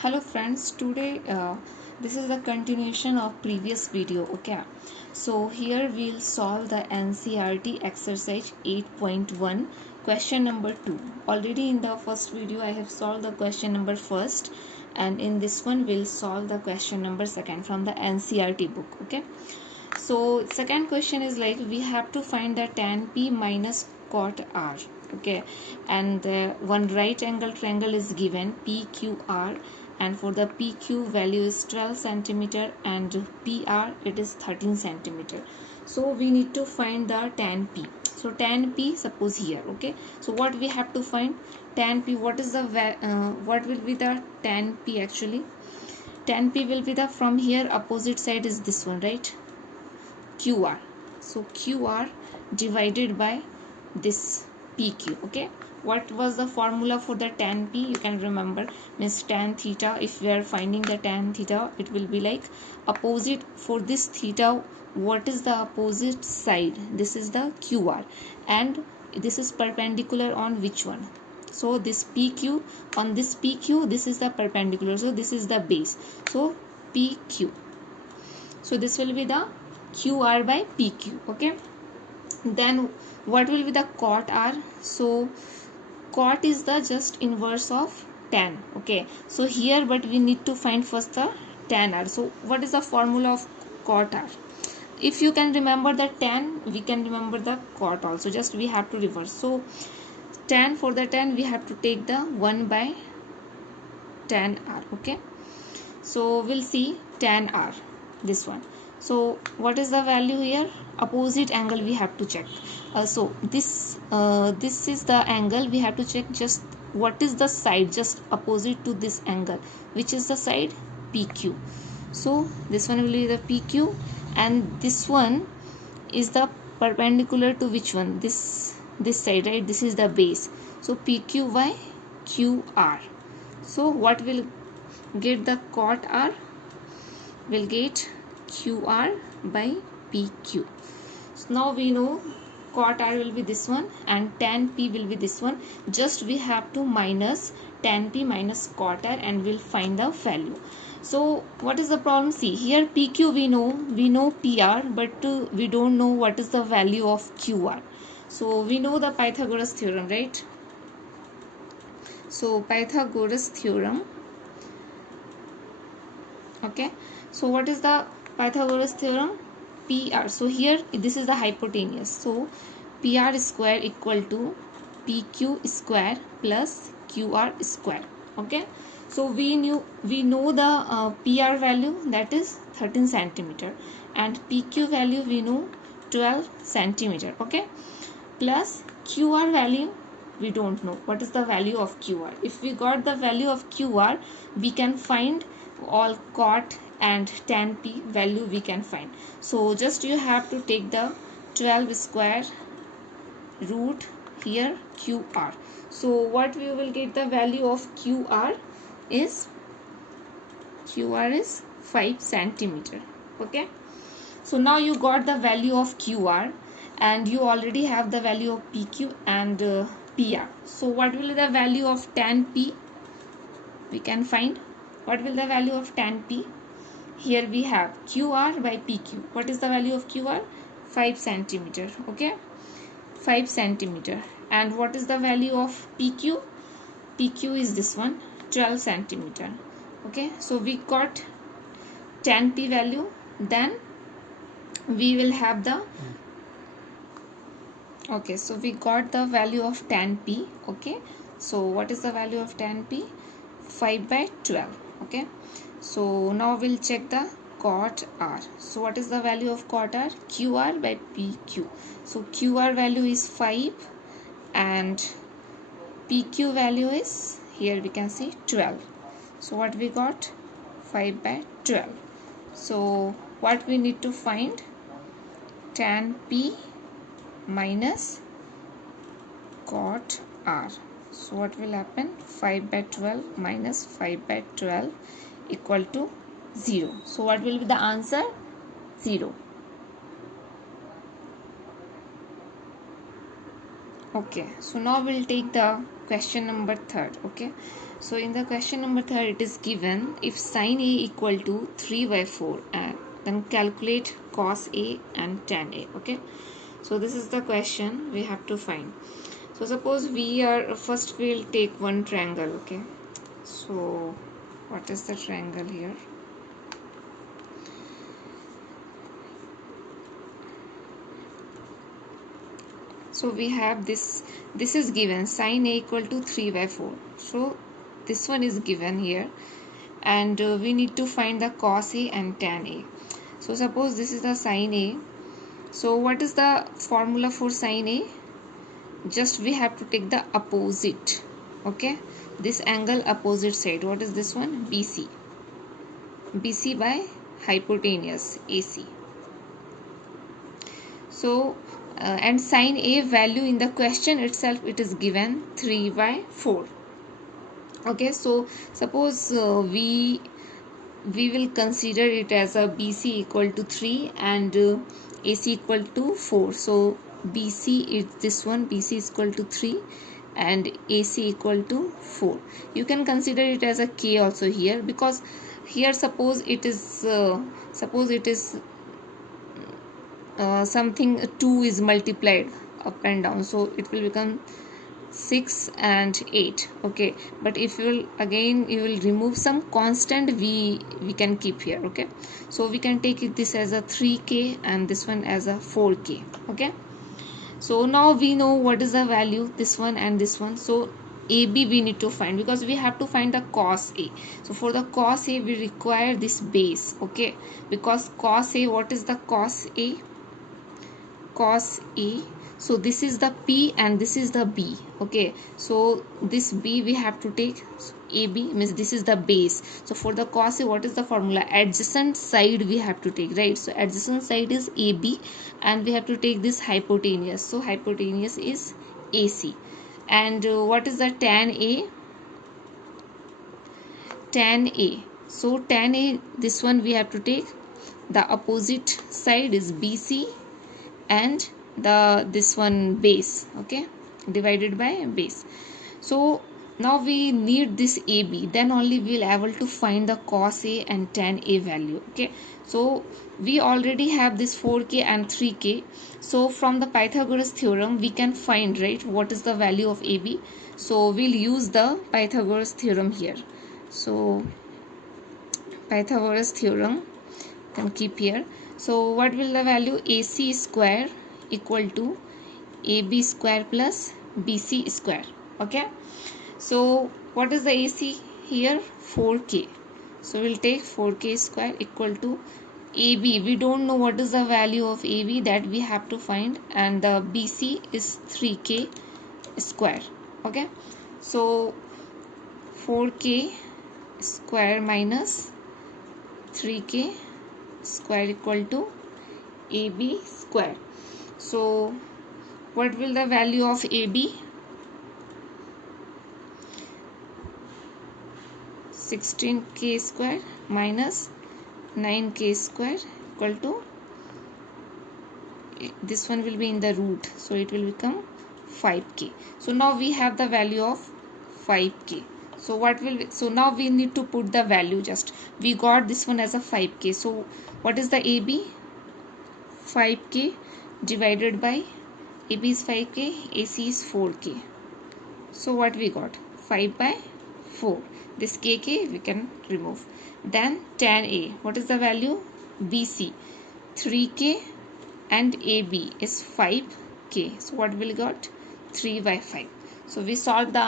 Hello friends, today this is the continuation of previous video. Okay, so here we'll solve the NCERT exercise 8.1 question number 2. Already in the first video I have solved the question number first, and in this one we'll solve the question number second from the NCERT book. Okay, so second question is like we have to find the tan P minus cot R. Okay, and one right angle triangle is given PQR, and for the PQ value is 12 centimeter and PR it is 13 centimeter. So we need to find the tan P. So tan P, suppose here. Okay, so what we have to find? Tan P, what is the what will be the tan P actually? Tan P will be the, from here opposite side is this one, right? QR. So QR divided by this PQ. Okay, what was the formula for the tan P? You can remember, means tan theta. If we are finding the tan theta, it will be like opposite for this theta. What is the opposite side? This is the QR, and this is perpendicular on which one? So this PQ, on this PQ, this is the perpendicular, so this is the base, so PQ. So this will be the QR by PQ. Okay, then what will be the cot R? So cot is the just inverse of tan. Okay, so here, but we need to find first the tan R. So what is the formula of cot R? If you can remember the tan, we can remember the cot also, just we have to reverse. So tan, for the tan we have to take the 1 by tan R. Okay, so we'll see tan R, this one. So what is the value here? Opposite angle we have to check. So this is the angle we have to check. Just what is the side just opposite to this angle, which is the side? PQ. So this one will be the PQ, and this one is the perpendicular to which one? This side, right? This is the base. So PQ by QR. So what will get the cot R? Will get QR by PQ. So now we know cot R will be this one and tan P will be this one. Just we have to minus tan P minus cot R and we'll find the value. So what is the problem? See here, PQ we know PR, but we don't know what is the value of QR. So we know the Pythagoras theorem, right? So Pythagoras theorem. Okay, so what is the Pythagoras theorem? PR. So here this is the hypotenuse. So PR square equal to PQ square plus QR square. Okay, so we know the PR value, that is 13 centimeter, and PQ value we know 12 centimeter. Okay, plus QR value we don't know. What is the value of QR? If we got the value of QR, we can find all cot and tan P value we can find. So just you have to take the 12 square root here QR. So what we will get the value of QR is 5 centimeter. Okay, so now you got the value of QR and you already have the value of PQ and PR. So what will be the value of tan P? We can find. What will the value of tan P? Here we have QR by PQ. What is the value of QR? 5 centimeter. Okay, 5 centimeter. And what is the value of PQ? PQ is this one, 12 centimeter. Okay, so we got tan P value. Then we will have the, okay, so we got the value of tan P. Okay, so what is the value of tan P? 5 by 12. Okay, so now we'll check the cot R. So what is the value of cot R? QR by PQ. So QR value is 5 and PQ value is, here we can see 12. So what we got? 5 by 12. So what we need to find? Tan P minus cot R. So what will happen? 5 by 12 minus 5 by 12 equal to 0. So what will be the answer? 0. Okay, so now we'll take the question number third. Okay, so in the question number third, it is given if sine A equal to 3 by 4, and then calculate cos A and tan A. Okay, so this is the question we have to find. So suppose we are, first we'll take one triangle. Okay, so what is the triangle here? So we have this is given sine A equal to 3 by 4. So this one is given here, and we need to find the cos A and tan A. So suppose this is the sine A. So what is the formula for sine A? Just we have to take the opposite. Okay, this angle opposite side. What is this one? BC. BC by hypotenuse AC. So and sine A value in the question itself, it is given 3 by 4. Okay, so suppose we will consider it as a BC equal to 3 and AC equal to 4. So BC is this one, BC is equal to 3 and AC equal to 4. You can consider it as a K also here, because here suppose it is something 2 is multiplied up and down, so it will become 6 and 8. Okay, but if you will again you will remove some constant, we can keep here. Okay, so we can take this as a 3k and this one as a 4k. Okay, so now we know what is the value, this one and this one. So AB we need to find, because we have to find the cos A. So for the cos A we require this base. Okay, because cos A, what is the cos A? Cos A, so this is the P and this is the B. Okay, so this B we have to take. So AB means this is the base. So for the cos A, what is the formula? Adjacent side we have to take, right? So adjacent side is AB and we have to take this hypotenuse. So hypotenuse is AC. And what is the tan A? Tan A. So tan A, this one we have to take. The opposite side is BC and this one base. Okay, divided by base. So now we need this AB, then only we will able to find the cos A and tan A value. Okay, so we already have this 4k and 3k. So from the Pythagoras theorem we can find, right, what is the value of AB. So we'll use the Pythagoras theorem here. So Pythagoras theorem can keep here. So what will the value? AC square equal to AB square plus BC square. Okay, so what is the AC here? 4k. So we'll take 4k square equal to AB. We don't know what is the value of AB, that we have to find, and the BC is 3k square. Okay, so 4k square minus 3k square equal to AB square. So what will the value of AB? 16k square minus 9k square equal to, this one will be in the root, so it will become 5k. So now we have the value of 5k. So what will so now we need to put the value. Just we got this one as a 5k. So what is the AB? 5k divided by AB is 5k, AC is 4k. So what we got? 5 by 4. This kk we can remove. Then tan A, what is the value? BC 3k and AB is 5k. So what will got? 3 by 5. So we solve the